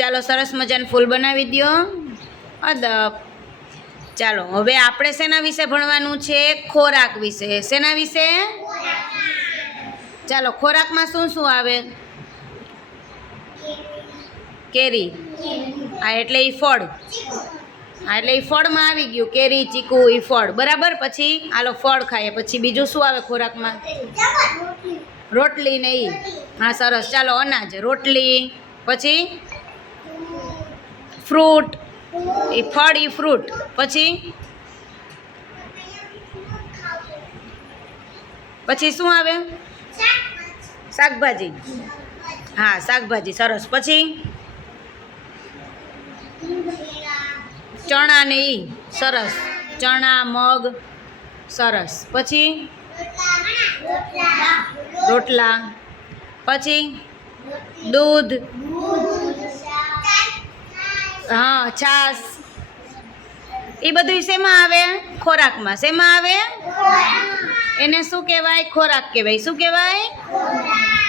ચાલો સરસ મજાનું ફૂલ બનાવી દો. અદબ. ચાલો હવે આપણે શેના વિશે ભણવાનું છે? ખોરાક વિશે. શેના વિશે? ચાલો ખોરાકમાં શું શું આવે? કેરી. હા એટલે એ ફળ. હા એટલે એ ફળમાં આવી ગયું કેરી, ચીકુ, એ ફળ. બરાબર. પછી આલો ફળ ખાઈએ પછી બીજું શું આવે ખોરાકમાં? રોટલી ને ઈ. હા સરસ. ચાલો અનાજ, રોટલી, પછી ફ્રૂટ, એ ફળ, એ ફ્રૂટ. પછી પછી શું આવે? શાકભાજી. હા શાકભાજી. સરસ. પછી ચણા ને ઈ. સરસ. ચણા, મગ. સરસ. પછી રોટલા. પછી દૂધ. હા છાશ. એ બધું શેમાં આવે? ખોરાકમાં. શેમાં આવે? એને શું કહેવાય? ખોરાક કહેવાય. શું કહેવાય?